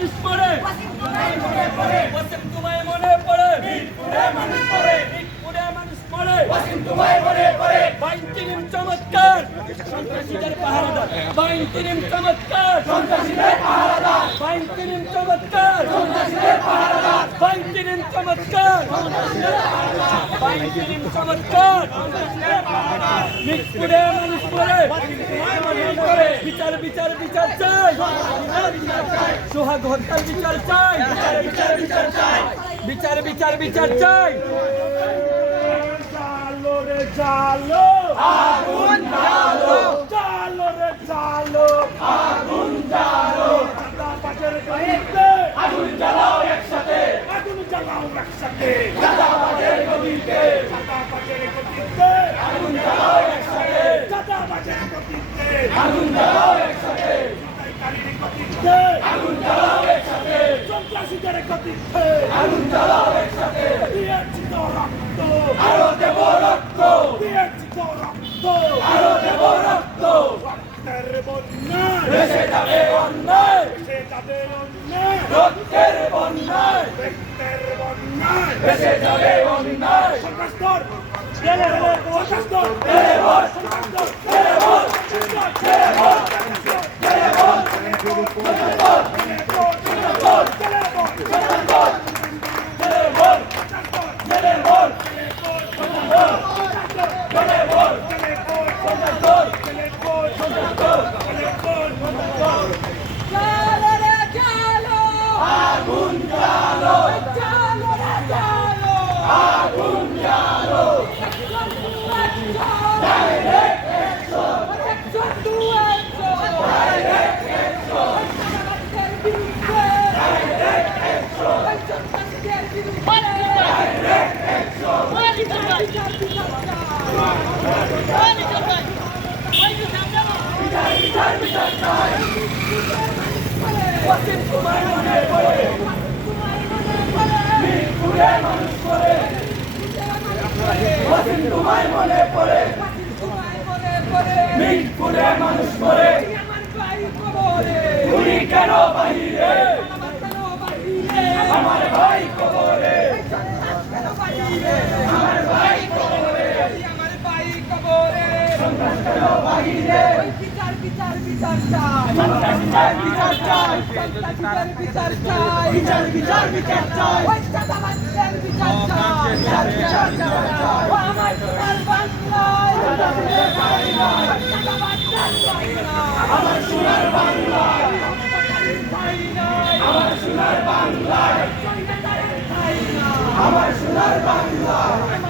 মানুষ পড়ে। তোমায় মনে পড়ে। মানুষ পড়ে। মানুষ পড়ে। তোমায় মনে পড়ে। বাইন তিরিম চমৎকার। সন্ত্রাসীদের পাহারাদার বাইন তিরিম চমৎকার। সন্ত্রাসীদের পাহারাদার বাইন তিরিম চমৎকার। সন্ত্রাসীদের পাহারাদার বাইন তিরিম চমৎকার। সন্ত্রাসীদের পাহারাদার বাইন তিরিম চমৎকার। সন্ত্রাসীদের পাহারাদার মিরপুরে মানুষ পড়ে। বিচার বিচার বিচার চাই। সোহাগ হত্যার বিচার চাই। বিচার বিচার চাই। বিচার বিচার বিচার চাই। চালো রে জালো আগুন জালো জালো রে জালো আগুন জালো চাঁদা বাজার গলিতে আগুন জ্বালাও একসাথে আগুন জ্বালাও একসাথে চাঁদা বাজার গলিতে চাঁদা বাজার গলিতে আগুন জ্বালাও একসাথে চাঁদা বাজার গলিতে আগুন জ্বালাও একসাথে গলিতে আগুন জ্বালাও একসাথে সন্ত্রাসীদের গলিতে আগুন জ্বালাও একসাথে দিয়েছি তো রক্ত আরও দেব রক্ত দিয়েছি তো রক্ত আরও দেব রক্ত রক্তের বন্যায় বন্যায় বন্যায় তোমায় মনে পড়ে মিট করে মানুষ করে বিচার বিচার বিচার আমার সোনার বাংলায়।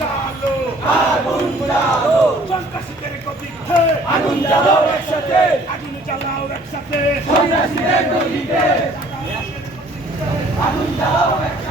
চালো আগুন জ্বালো। সন্ত্রাসীদের গতিতে আগুন জ্বালো। একসাথে। আগুন জ্বালাও একসাথে। সন্ত্রাসীদের গতিতে। আগুন জ্বালাও একসাথে।